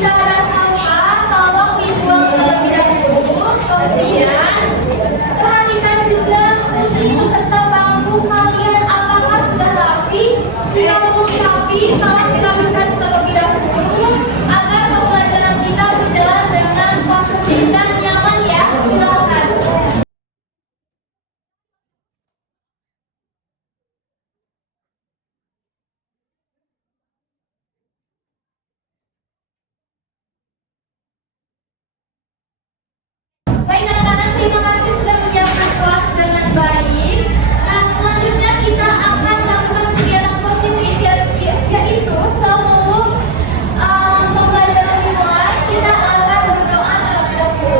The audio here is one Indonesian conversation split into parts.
jika ada sampah, tolong dibuang terlebih dahulu. Kemudian, perhatikan juga kursi serta bangku kalian apakah sudah rapi. Jika belum rapi, tolong dirapikan terlebih dahulu agar pembelajaran kita berjalan dengan kondusif dan nyaman ya. Silakan. Baik anak-anak, terima kasih sudah menyiapkan kelas dengan baik. Nah, selanjutnya kita akan melakukan kegiatan positif yaitu sebelum pembelajaran dimulai, kita akan berdoa terlebih dahulu.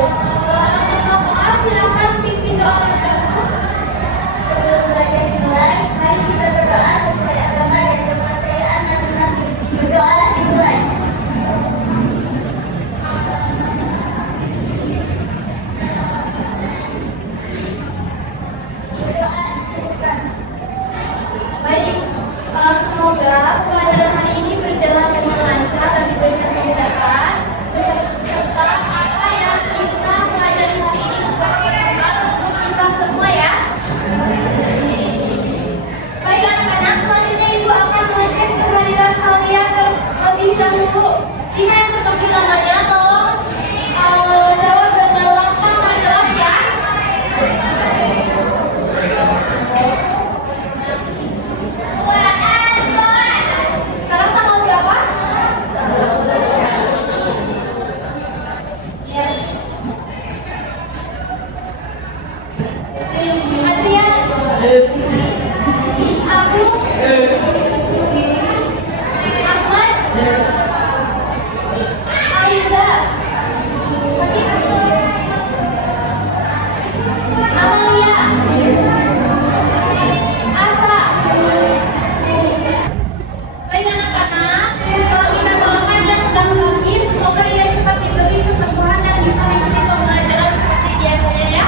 Pertama, silakan pimpin doa terlebih dahulu. Sebelum belajar dimulai, mari kita berdoa sesuai agama dan kepercayaan masing-masing. Berdoa dimulai. Baik, semoga pembelajaran hari ini berjalan dengan lancar dan diberikan kemudahan beserta apa yang kita pelajari hari ini sebagai bekal untuk kita semua ya. Baik anak-anak, selanjutnya Ibu akan mengecek kehadiran kalian terlebih dahulu. Jika yang terkepil namanya, tolong jawab dengan lantang dan jelas ya. Sekarang tanggal berapa? Adrian, Abu, Ahmad, Aiza, Amalia, Asa. Baik anak-anak, kita doakan yang sedang sakit, semoga ia cepat diberi kesembuhan dan bisa mengikuti pembelajaran seperti biasanya ya.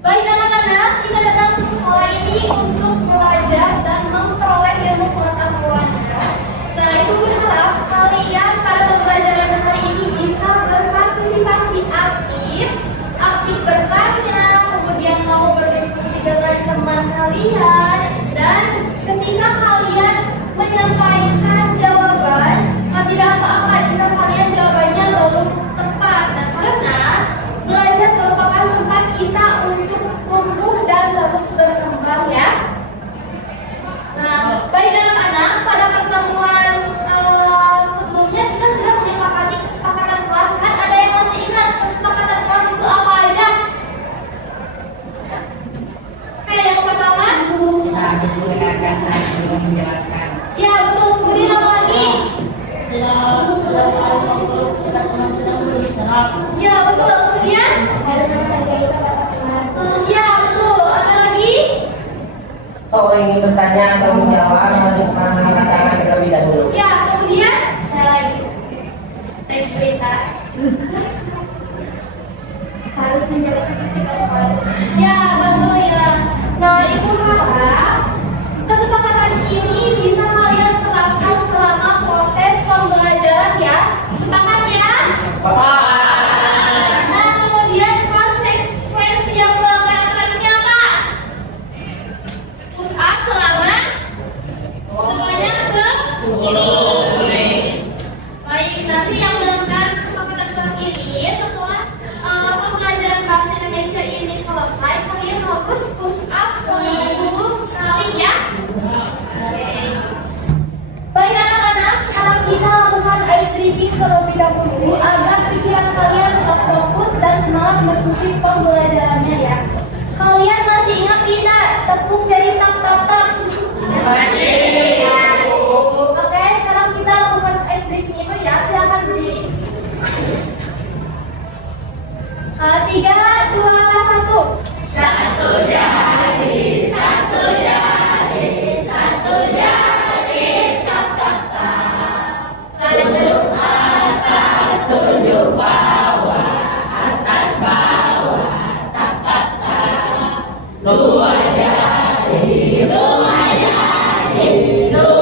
Baik anak-anak, kita datang ke sekolah ini untuk belajar dan memperoleh ilmu pengetahuan. Nah, Ibu berharap kalian pada pembelajaran hari ini bisa berpartisipasi aktif bertanya, kemudian mau berdiskusi dengan teman kalian, dan ketika kalian menyampaikan jawaban, tidak apa-apa jika kalian jawabannya belum tepat. Nah, karena belajar merupakan tempat kita untuk tumbuh dan terus berkembang ya. Nah, baik anak-anak, pada pertemuan sebelumnya kita sudah menyepakati kesepakatan kelas. Kan ada yang masih ingat kesepakatan kelas itu apa aja? Oke, yang pertama Kita harus mendengarkan saya sebelum menjelaskan. ya betul, kemudian apa lagi? Ya betul, kemudian ya betul, apa lagi? Kalau ingin bertanya atau menjawab harus mengangkat tangan terlebih dahulu. Ya, kemudian saya lagi tes berita harus menjaga ketertiban. Ya betul ya. Nah, Ibu harap kesepakatan ini bisa kalian terapkan selama proses pembelajaran ya. Sepakat ya? Nah, kemudian konsekuensi yang melanggar aturan ini apa? Push up selama semuanya baik, nanti yang melanggar kesepakatan kelas ini setelah pembelajaran bahasa Indonesia ini selesai, kalian harus push up 10 kali ya. Baik anak-anak, sekarang kita lakukan ice breaking terlebih dahulu agar pikiran kalian tetap fokus dan semangat mengikuti pembelajarannya ya. Kalian masih ingat tidak tepuk jari tak. Oke, sekarang kita lakukan ice breaking itu ya. Silakan berdiri. 3, 2, 1. Satu jari, satu jari, satu jari, tap. Tunjuk atas, tunjuk bawah, atas bawah, tap. Dua jari, dua jari, dua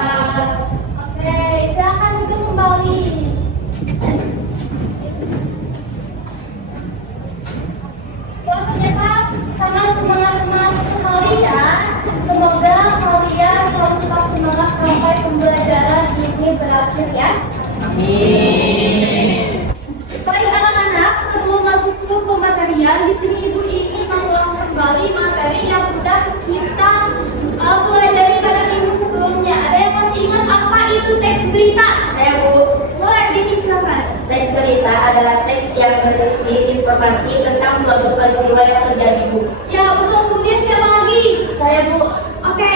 Oke, silakan duduk kembali. Wah, ternyata sama semangat-semangat sekali ya. Semoga kalian selalu tetap semangat sampai pembelajaran ini berakhir ya. Amin. Baik anak-anak, sebelum masuk ke pematerian, di sini Ibu ingin mengulas kembali materi yang sudah kita pelajari pada minggu sebelumnya. Ada yang masih ingat apa itu teks berita? Saya Bu, Boleh, Dini silakan. teks berita adalah teks yang berisi informasi tentang suatu peristiwa yang terjadi Bu. Ya betul, kemudian siapa lagi? Saya Bu, Oke,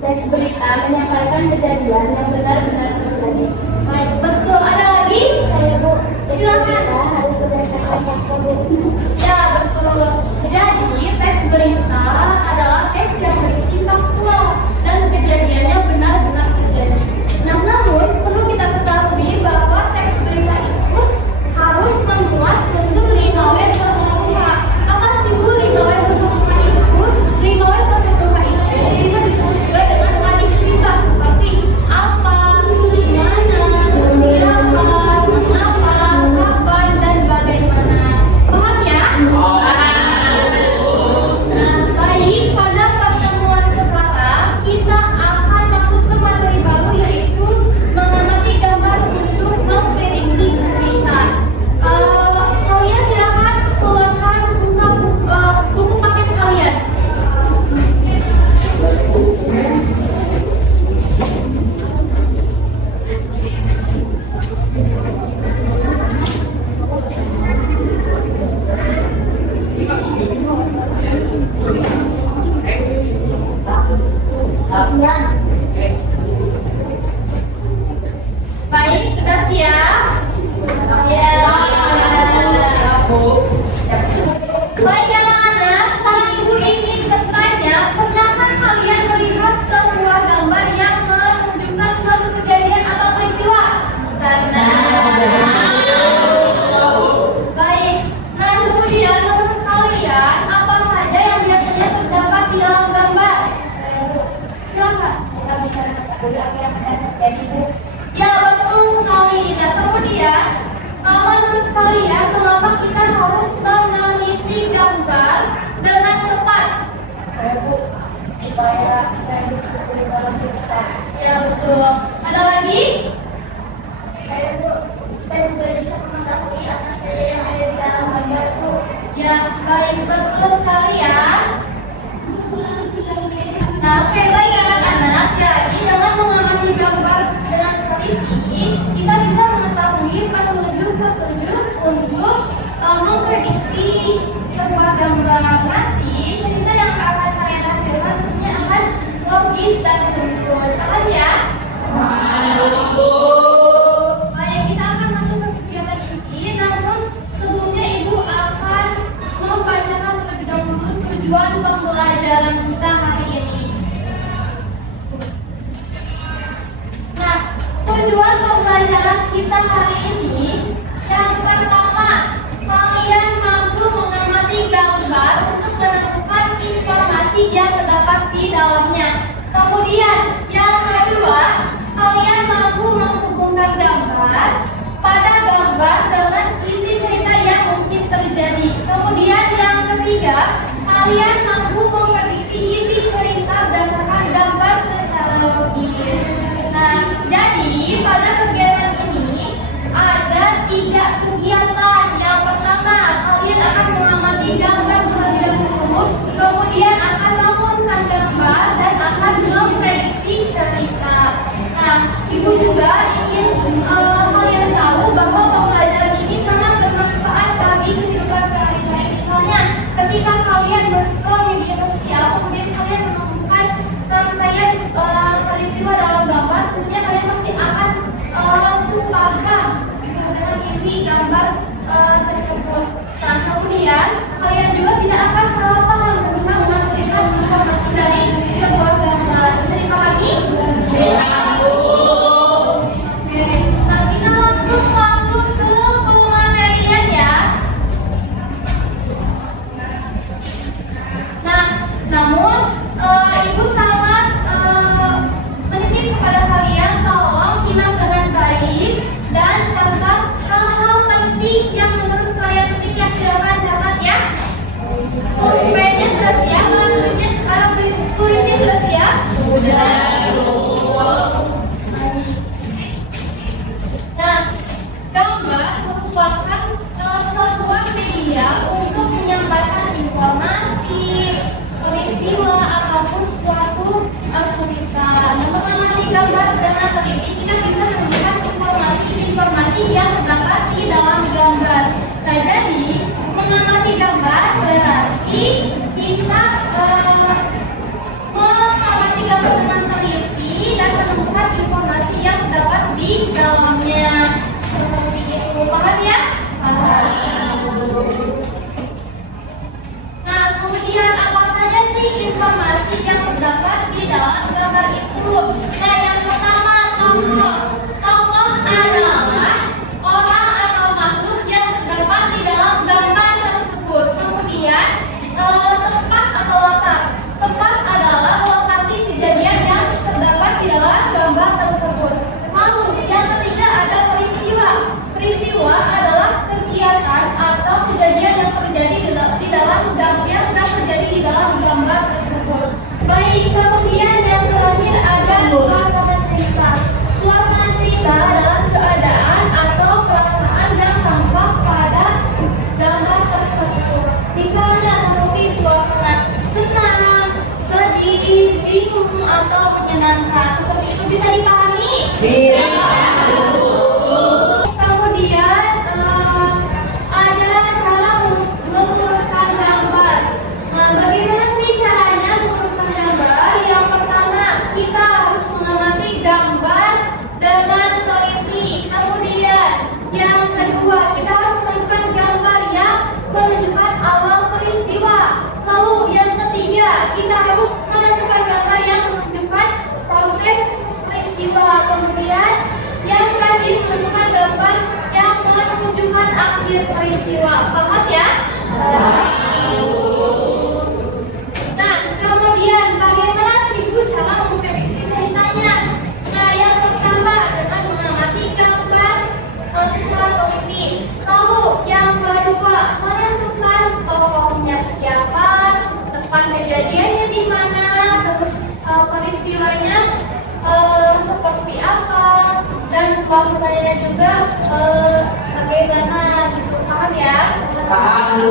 teks berita menyampaikan kejadian yang benar-benar terjadi. baik, betul. Ada lagi? Saya Bu, Silakan. harus berdasarkan fakta Bu. Ya betul. Jadi teks berita adalah teks yang berisi faktual dan kejadiannya benar-benar terjadi. Nah, namun perlu kita ketahui bahwa teks berita itu harus memuat unsur lingkungan keseluruhan. Apa sih Bu lingkungan keseluruhan itu? Lingkungan keseluruhan itu bisa disebut juga dengan adik cerita seperti apa, di mana, siapa, mengapa, kapan, dan bagaimana. Paham ya? Nah, baik, pada pertemuan sekarang kita akan masuk ke materi baru yaitu mengamati gambar untuk memprediksi cerita. Kalian silakan keluarkan buku paket kalian. Baik, sudah siap? Ya. Baik anak-anak, sekarang Ibu ingin bertanya, pernahkah kalian melihat sebuah gambar yang menunjukkan suatu kejadian atau peristiwa? Baik, nah kemudian menurut kalian apa saja yang biasanya terdapat di dalam gambar? Silakan. Ya betul sekali. Nah kemudian menurut kalian mengapa kita harus meneliti gambar dengan tepat? Supaya prediksi berita lebih tepat. Ya betul. Ada lagi? Saya Bu, kita juga bisa mengetahui apa saja yang ada di dalam gambar Bu. Ya baik, betul sekali ya. Nah oke, baik anak-anak. Jadi dengan mengamati gambar dengan teliti, kita bisa mengetahui petunjuk-petunjuk untuk memprediksi sebuah gambar. Nanti cerita yang akan kalian hasilkan tentunya akan logis dan runtut. Paham ya? Baik, kita akan masuk ke kegiatan ini. Namun sebelumnya Ibu akan membacakan terlebih dahulu tujuan pembelajaran kita hari ini. Nah, tujuan pembelajaran kita hari ini yang pertama, kalian mampu mengamati gambar untuk menemukan informasi yang terdapat di dalamnya. Kemudian, yang kedua, kalian mampu menghubungkan gambar pada gambar dengan isi cerita yang mungkin terjadi. Kemudian, yang ketiga, kalian mampu memprediksi isi cerita berdasarkan gambar secara logis. Nah, jadi pada kegiatan ini ada 3 kemudian kalian juga tidak akan salah paham ketika menafsirkan informasi dari sebuah gambar. Bisa dipahami? Oke, nah kita langsung masuk ke pematerian ya. Nah, namun Ibu sangat menitip kepada kalian tolong simak dengan baik dan catat hal-hal penting yang menurut kalian penting ya, silakan catat ya. Pulpennya sudah siap, tulisnya sudah siap? Sudah. Nah, gambar merupakan sebuah media untuk menyampaikan informasi, peristiwa ataupun suatu cerita. Nah, mengamati gambar dengan teliti kita bisa menemukan informasi yang terdapat di dalam gambar. Nah, jadi mengamati gambar berarti kita mengamati gambar dengan teliti dan menemukan informasi yang terdapat di dalamnya. Seperti itu, paham ya? Nah, kemudian apa saja sih informasi yang terdapat di dalam gambar itu? Nah, yang pertama, tokoh. Tokoh adalah orang atau makhluk yang terdapat di dalam gambar tersebut. Kemudian, tempat atau latar. Tempat adalah lokasi kejadian yang terdapat di dalam gambar tersebut. Lalu, yang ketiga ada peristiwa. Peristiwa adalah kegiatan atau kejadian yang terjadi di dalam gambar yang sedang terjadi di dalam gambar tersebut. Baik, kemudian yang terakhir ada suasana cerita. Suasana cerita adalah keadaan atau perasaan yang tampak pada gambar tersebut. Misalnya seperti suasana senang, sedih, bingung, atau menyenangkan. Seperti itu bisa dipahami? Kemudian ada cara mengurutkan gambar. Nah, bagaimana sih caranya mengurutkan gambar? Yang pertama, kita harus mengamati gambar dengan teliti. Kemudian, yang kedua, kita harus menentukan gambar yang menunjukkan awal peristiwa. Lalu, yang ketiga, kita harus menentukan gambar yang menunjukkan proses peristiwa. Kemudian, yang terakhir menentukan gambar yang menunjukkan akhir peristiwa. Paham ya? Nah, kemudian bagaimana sih Bu cara memprediksi ceritanya? Nah, yang pertama dengan mengamati gambar secara teliti. Lalu yang kedua menentukan tokohnya siapa, tempat kejadiannya di mana, terus peristiwanya seperti apa, dan suasananya juga bagaimana gitu. Paham ya? Paham.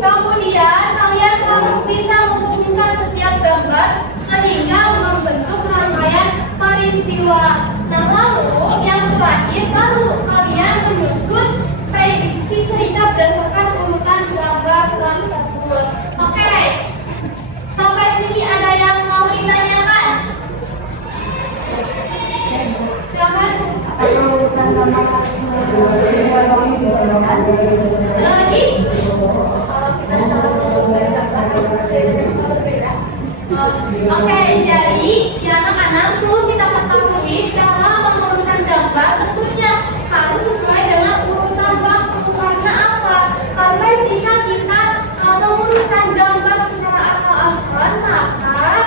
Kemudian kalian harus bisa menghubungkan setiap gambar sehingga membentuk rangkaian peristiwa. Nah, lalu yang terakhir baru kalian menyusun prediksi cerita berdasarkan urutan gambar tersebut. Oke, sampai sini ada yang mau ditanyakan? Silakan. Lagi? Oke, jadi anak-anak perlu kita ketahui dalam mengurutkan gambar tentunya harus sesuai dengan urutan waktu. Karena apa? Karena jika kita mengurutkan gambar secara asal-asalan, maka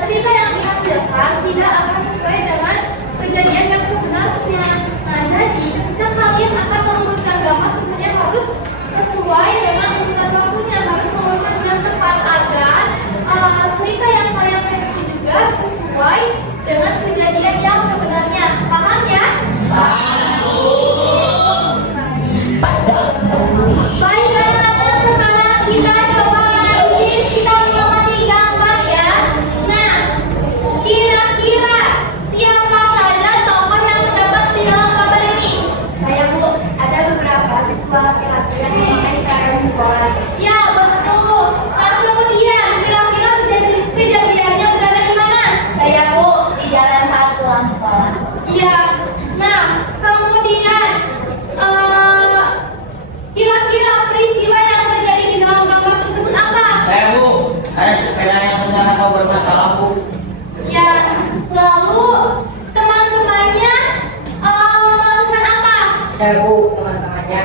cerita yang dihasilkan tidak akan sesuai dengan kejadian yang sebenarnya. Nah, jadi ketika kalian akan mengurutkan gambar tentunya harus sesuai dengan urutan waktunya, harus mengurutkan yang tepat agar cerita yang kalian prediksi juga Saya Bu, teman-temannya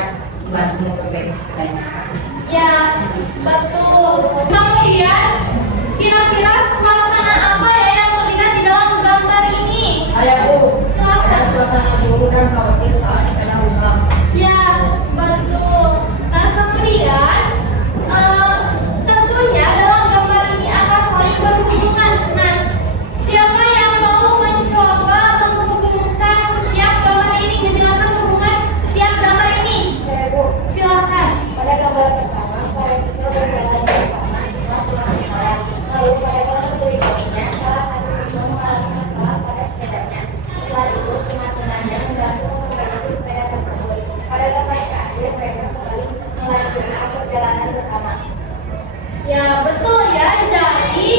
membantu memperbaiki sepedanya. Ya, betul. Kemudian, kira-kira suasana apa ya yang terlihat di dalam gambar ini? Saya Bu, ada Silakan. suasana dulu dan khawatir saat sepeda rusak. Ya, betul. Nah, kemudian tentunya dalam gambar ini akan saling berhubungan. Nah, siapa yang mau mencoba menghubungkan setiap gambar ini, menjelaskan hubungan setiap gambar ini? Saya Bu, Silakan. pada gambar pertama, para siswa berjalan bersama dengan pulang sekolah. Lalu pada gambar berikutnya, salah satu siswa mengalami masalah pada sepedanya. Setelah itu, teman-temannya membantu memperbaiki sepeda tersebut. Pada gambar terakhir, mereka kembali melanjutkan perjalanan bersama. Ya, betul ya. Jadi,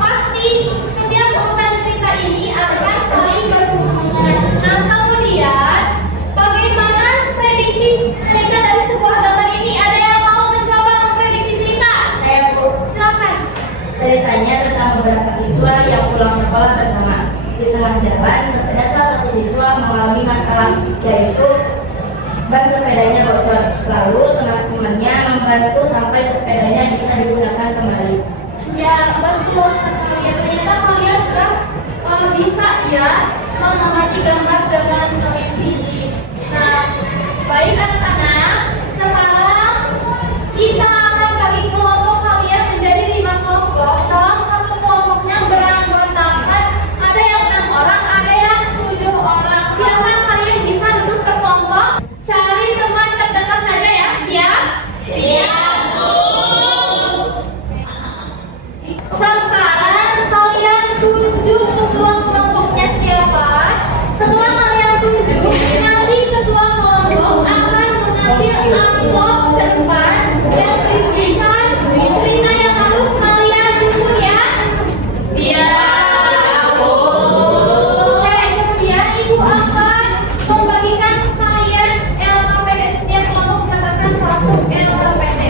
pasti setiap urutan cerita ini akan saling berhubungan. Nah, kemudian bagaimana prediksi cerita dari sebuah gambar ini? Ada yang mau mencoba memprediksi cerita? Saya Bu, Silakan. ceritanya tentang beberapa siswa yang pulang sekolah bersama. Di tengah jalan, sepeda salah satu siswa mengalami masalah, yaitu ban sepedanya bocor. Lalu teman-temannya membantu sampai sepedanya bisa digunakan kembali. Ya, betul sekali. Ternyata kalian sudah bisa ya mengamati gambar dengan teliti. Nah, baik anak-anak, sekarang kita akan bagi kelompok kalian menjadi 5 kelompok. Dalam satu kelompoknya beranggotakan ada yang 6 orang, ada yang 7 orang. Silakan kalian bisa duduk ke kelompok. Cari teman terdekat saja ya. Siap? Siap, Bu. Sekarang kalian tunjuk kedua kelompoknya siapa. Setelah kalian tunjuk, nanti kedua kelompok akan mengambil amplop ke depan yang berisikan cerita yang harus kalian susun ya. Siap, Bu. Oke, kemudian Ibu akan membagikan ke kalian LKPD. Setiap kelompok mendapatkan 1 LKPD.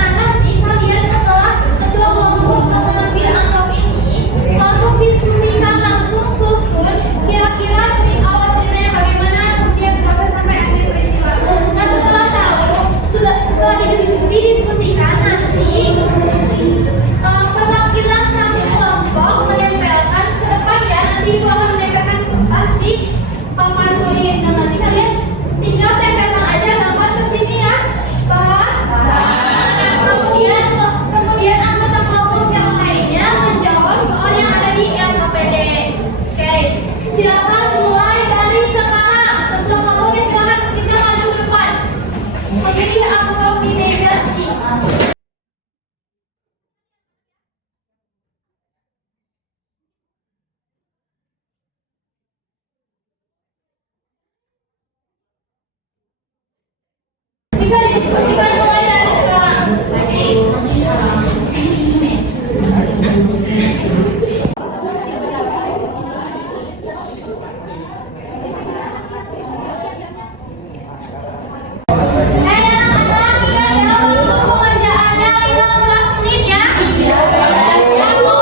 Nanti kalian setelah kedua kelompok mengambil amplop ini, langsung diskusikan, langsung susun kira-kira awal ceritanya bagaimana, kemudian proses sampai akhir peristiwa. Nah, setelah didiskusikan nanti perwakilan satu kelompok menempelkan ke depan ya. Nanti Ibu akan menempelkan pasti papan tulis. Nah, nanti kalian tinggal tempelkan aja gambar ke sini ya. Paham? Kemudian anggota kelompok yang lainnya menjawab soal yang ada di LKPD. Oke, silakan mulai dari sekarang. Ketua kelompoknya silakan bisa maju ke depan. Memilih amplop di meja ini. Bisa didiskusikan mulai dari sekarang. Anak-anak, ingat ya, untuk pengerjaannya 15 menit ya. Ya, Bu.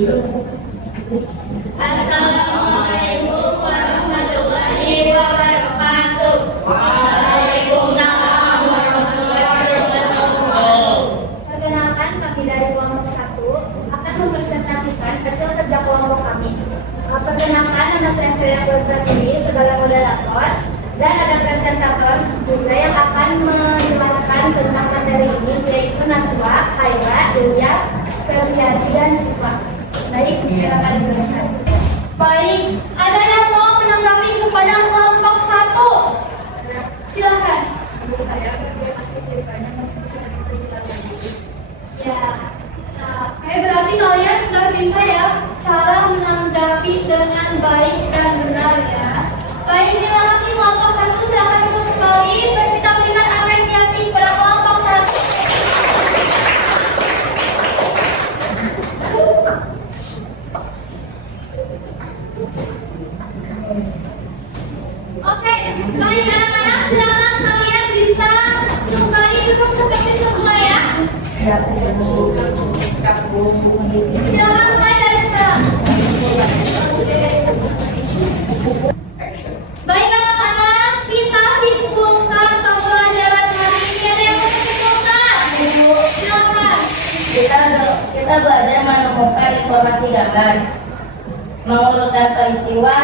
Assalamualaikum warahmatullahi wabarakatuh. Waalaikumsalam warahmatullahi wabarakatuh. Perkenalkan, kami dari kelompok 1 akan mempresentasikan hasil kerja kelompok kami. Perkenalkan, nama saya Filia Purwatiwi sebagai moderator, dan ada presentator juga yang akan menjelaskan tentang materi ini, yaitu Naswa, Khaira, Ilyas, Febriadi, dan Siva. Baik, silakan dijelaskan. Baik, ada yang mau menanggapi kepada kelompok 1? Silakan. Ya, berarti kalian sudah bisa ya cara menanggapi dengan baik dan benar ya. Baik, terima kasih kelompok 1. Silakan duduk kembali. Kita berikan apresiasi kepada kelompok 1. Oke, baik anak-anak, silakan kalian bisa kembali duduk seperti semula ya. Silakan mulai dari sekarang. Baik anak-anak, kita simpulkan pembelajaran hari ini. Ada yang mau disimpulkan? Silakan. Kita belajar menemukan informasi gambar, mengurutkan peristiwa,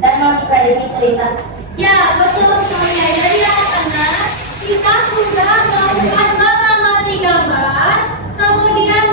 dan memprediksi cerita. Ya, betul sekali. Jadi anak-anak, kita sudah melakukan mengamati gambar, kemudian